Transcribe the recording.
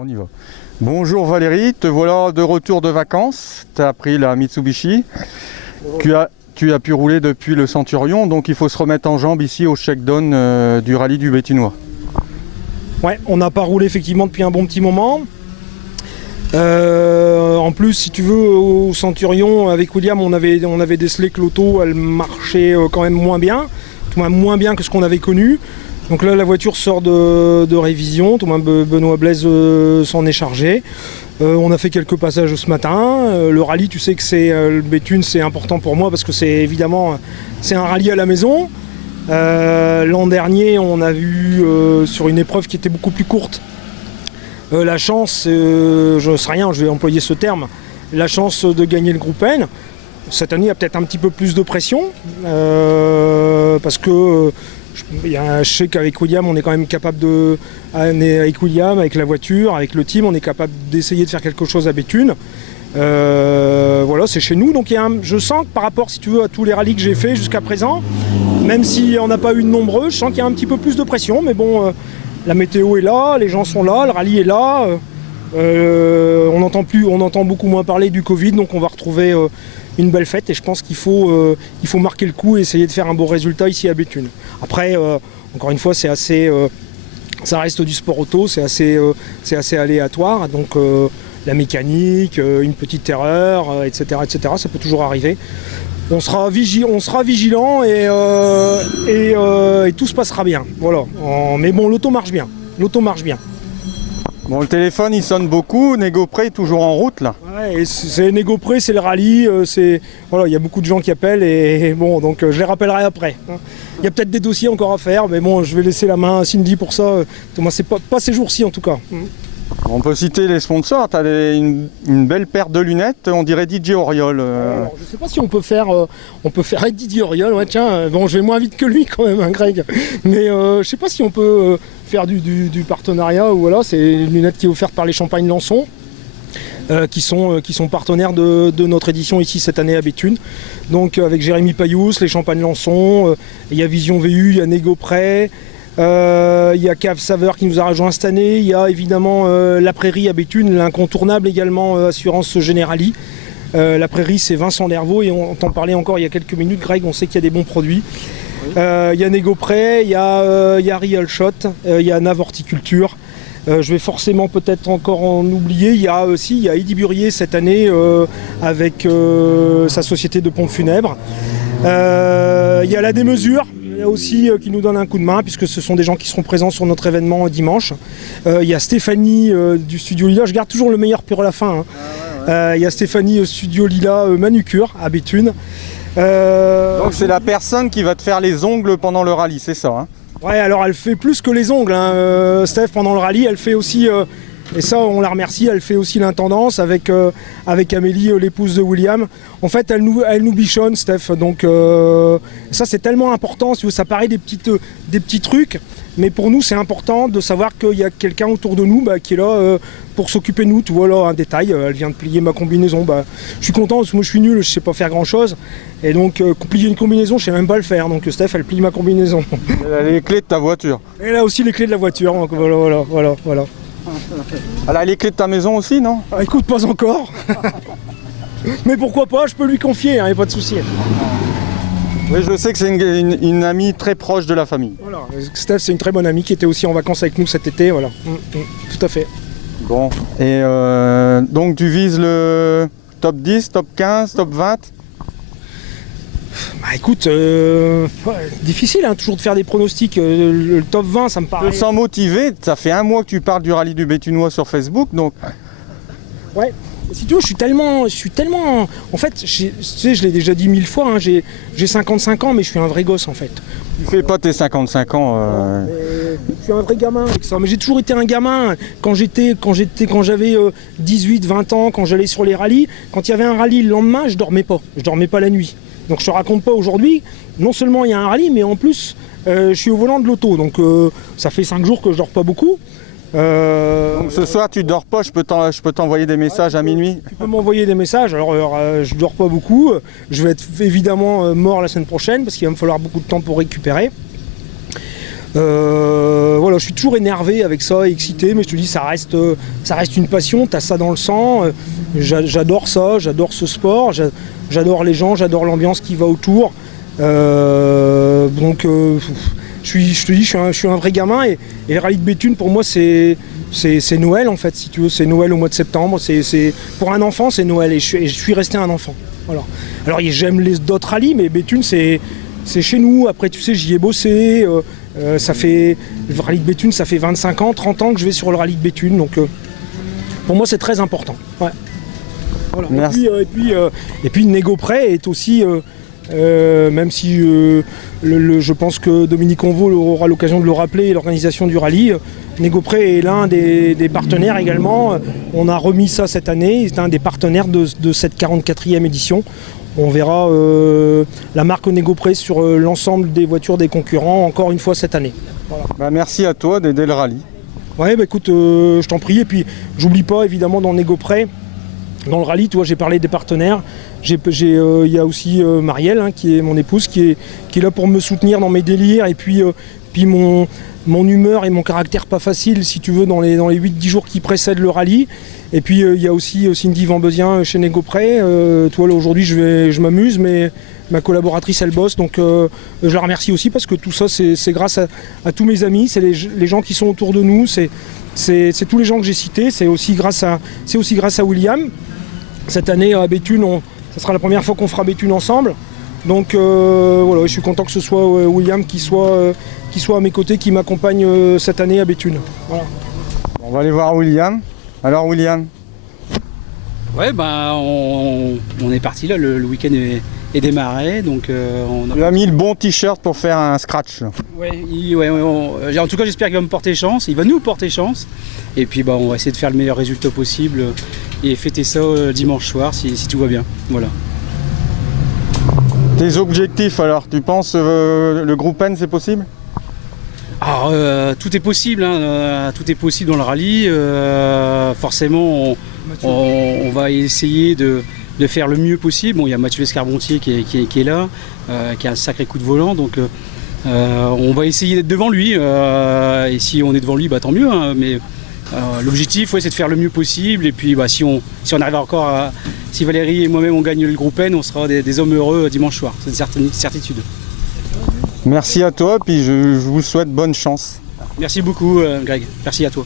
On y va. Bonjour Valérie, te voilà de retour de vacances. Tu as pris la Mitsubishi. Tu as pu rouler depuis le Centurion, donc il faut se remettre en jambe ici au shakedown du rallye du Béthunois. Ouais, on n'a pas roulé effectivement depuis un bon petit moment. En plus, si tu veux, au Centurion, avec William, on avait décelé que l'auto, elle marchait quand même moins bien. Tout même moins bien que ce qu'on avait connu. Donc là, la voiture sort de révision. Tout même Benoît Blaise s'en est chargé. On a fait quelques passages ce matin. Le rallye, tu sais que le Béthune, c'est important pour moi parce que c'est évidemment c'est un rallye à la maison. L'an dernier, on a vu sur une épreuve qui était beaucoup plus courte la chance, je ne sais rien, je vais employer ce terme, la chance de gagner le groupe N. Cette année, il y a peut-être un petit peu plus de pression parce que je sais qu'avec William, on est quand même capable avec William, avec la voiture, avec le team, on est capable d'essayer de faire quelque chose à Béthune. Voilà, c'est chez nous. Donc je sens que par rapport, si tu veux, à tous les rallyes que j'ai fait jusqu'à présent, même si on n'a pas eu de nombreux, je sens qu'il y a un petit peu plus de pression. Mais bon, la météo est là, les gens sont là, le rallye est là. On entend beaucoup moins parler du Covid, donc on va retrouver une belle fête. Et je pense qu'il faut marquer le coup et essayer de faire un beau résultat ici à Béthune. Après, encore une fois, c'est assez, ça reste du sport auto, c'est assez aléatoire. Donc la mécanique, une petite erreur, etc., ça peut toujours arriver. On sera vigilant et tout se passera bien. Voilà. Mais bon, l'auto marche bien. Bon, le téléphone il sonne beaucoup. Négopré est toujours en route là. Ouais, c'est Négopré, c'est le rallye. Voilà, il y a beaucoup de gens qui appellent et bon, donc je les rappellerai après. Il y a peut-être des dossiers encore à faire, mais bon, je vais laisser la main à Cindy pour ça. Moi, c'est pas ces jours-ci en tout cas. On peut citer les sponsors, tu as une belle paire de lunettes, on dirait Didier Auriol. Alors, je ne sais pas si on peut faire avec Didier Auriol, ouais, tiens, bon je vais moins vite que lui quand même, hein, Greg, mais je ne sais pas si on peut faire du partenariat, ou voilà, c'est une lunette qui est offerte par les Champagnes Lançon, qui sont partenaires de notre édition ici cette année à Béthune. Donc avec Jérémy Payous, les Champagnes Lançon, il y a Vision VU, il y a Négopré. Il y a Cave Saveur qui nous a rejoint cette année, il y a évidemment la Prairie à Béthune, l'incontournable également Assurance Generali. La Prairie c'est Vincent Lervaux et on t'en parlait encore il y a quelques minutes, Greg, on sait qu'il y a des bons produits. Oui. Il y a Négopré, il y a Real Shot, il y a Nav Horticulture. Je vais forcément peut-être encore en oublier. Il y a Eddy Burier cette année avec sa société de pompes funèbres. Il y a la Démesure aussi qui nous donne un coup de main puisque ce sont des gens qui seront présents sur notre événement dimanche. Il y a Stéphanie du Studio Lila, je garde toujours le meilleur pour la fin. Hein. Il y a Stéphanie Studio Lila Manucure à Béthune. Donc c'est la personne qui va te faire les ongles pendant le rallye, c'est ça hein? Ouais, alors elle fait plus que les ongles, hein. Steph, pendant le rallye, elle fait aussi, et ça on la remercie, elle fait aussi l'intendance avec Amélie, l'épouse de William. En fait, elle nous bichonne, Steph, donc ça c'est tellement important, ça paraît des petits trucs, mais pour nous c'est important de savoir qu'il y a quelqu'un autour de nous qui est là pour s'occuper de nous. Tu vois là un détail, elle vient de plier ma combinaison, je suis content parce que moi je suis nul, je sais pas faire grand chose. Et donc, plier une combinaison, je sais même pas le faire. Donc, Steph, elle plie ma combinaison. Elle a les clés de ta voiture. Elle a aussi les clés de la voiture. Donc, voilà. Elle a les clés de ta maison aussi, non? Écoute, pas encore. Mais pourquoi pas, je peux lui confier, hein, y a pas de souci. Oui, je sais que c'est une amie très proche de la famille. Voilà, Steph, c'est une très bonne amie qui était aussi en vacances avec nous cet été. Voilà. Tout à fait. Bon. Et donc, tu vises le top 10, top 15, top 20? Écoute, difficile hein, toujours de faire des pronostics. Le top 20, ça me paraît... Je te sens motivé, ça fait un mois que tu parles du rallye du Béthunois sur Facebook, donc... Ouais, si tu veux, je suis tellement... En fait, tu sais, je l'ai déjà dit 1000 fois, hein, j'ai 55 ans, mais je suis un vrai gosse en fait. Tu fais pas tes 55 ans... Je suis un vrai gamin avec ça, mais j'ai toujours été un gamin. Quand j'avais 18, 20 ans, quand j'allais sur les rallyes, quand il y avait un rallye le lendemain, je dormais pas la nuit. Donc je te raconte pas aujourd'hui, non seulement il y a un rallye, mais en plus je suis au volant de l'auto. Donc ça fait 5 jours que je dors pas beaucoup. Donc ce soir tu dors pas, je peux t'envoyer des messages à minuit? Tu peux m'envoyer des messages, alors je dors pas beaucoup. Je vais être évidemment mort la semaine prochaine parce qu'il va me falloir beaucoup de temps pour récupérer. Voilà, je suis toujours énervé avec ça, excité, mais je te dis, ça reste une passion, tu as ça dans le sang. J'adore ça, j'adore ce sport, j'adore les gens, j'adore l'ambiance qui va autour. Donc, je te dis, je suis un vrai gamin et le rallye de Béthune, pour moi, c'est Noël en fait, si tu veux, c'est Noël au mois de septembre. Pour un enfant, c'est Noël et je suis resté un enfant. Voilà. Alors, j'aime les d'autres rallyes, mais Béthune, c'est chez nous. Après, tu sais, j'y ai bossé. Le rallye de Béthune, ça fait 25 ans, 30 ans que je vais sur le rallye de Béthune. Donc, pour moi, c'est très important. Ouais. Voilà. Merci. Et puis Négopré est aussi, même si je pense que Dominique Onvaux aura l'occasion de le rappeler, l'organisation du rallye, Négopré est l'un des partenaires également. On a remis ça cette année, c'est un des partenaires de cette 44e édition. On verra la marque Négopré sur l'ensemble des voitures des concurrents encore une fois cette année. Voilà. Bah, merci à toi d'aider le rallye. Ouais, bah écoute, je t'en prie. Et puis, j'oublie pas évidemment dans Négopré, dans le rallye, tu vois, j'ai parlé des partenaires. Il y a aussi Marielle, hein, qui est mon épouse, qui est là pour me soutenir dans mes délires. Et puis mon humeur et mon caractère pas facile, si tu veux, dans les 8-10 jours qui précèdent le rallye. Et puis il y a aussi Cindy Vambezien chez Négopré. Toi, là, aujourd'hui, je m'amuse, mais ma collaboratrice, elle bosse. Donc je la remercie aussi parce que tout ça, c'est grâce à tous mes amis, c'est les gens qui sont autour de nous, c'est tous les gens que j'ai cités. C'est aussi grâce à William. Cette année, à Béthune, ça sera la première fois qu'on fera Béthune ensemble. Donc voilà, je suis content que ce soit William qui soit à mes côtés, qui m'accompagne cette année à Béthune. Voilà. On va aller voir William. Alors William? Ouais, bah on est parti là, le week-end est démarré, donc Tu as mis le bon t-shirt pour faire un scratch. En tout cas j'espère qu'il va me porter chance, il va nous porter chance, et puis bah, on va essayer de faire le meilleur résultat possible et fêter ça dimanche soir si tout va bien. Voilà. Tes objectifs alors, tu penses le groupe N c'est possible? Alors, tout est possible, hein, tout est possible dans le rallye. Forcément, on va essayer de faire le mieux possible. Bon, il y a Mathieu Escarbontier qui est là, qui a un sacré coup de volant, donc on va essayer d'être devant lui. Et si on est devant lui, bah, tant mieux. Hein, mais l'objectif, c'est de faire le mieux possible. Et puis, bah, si on arrive encore si Valérie et moi-même on gagne le groupe N, on sera des hommes heureux dimanche soir. C'est une certitude. Merci à toi, puis je vous souhaite bonne chance. Merci beaucoup, Greg. Merci à toi.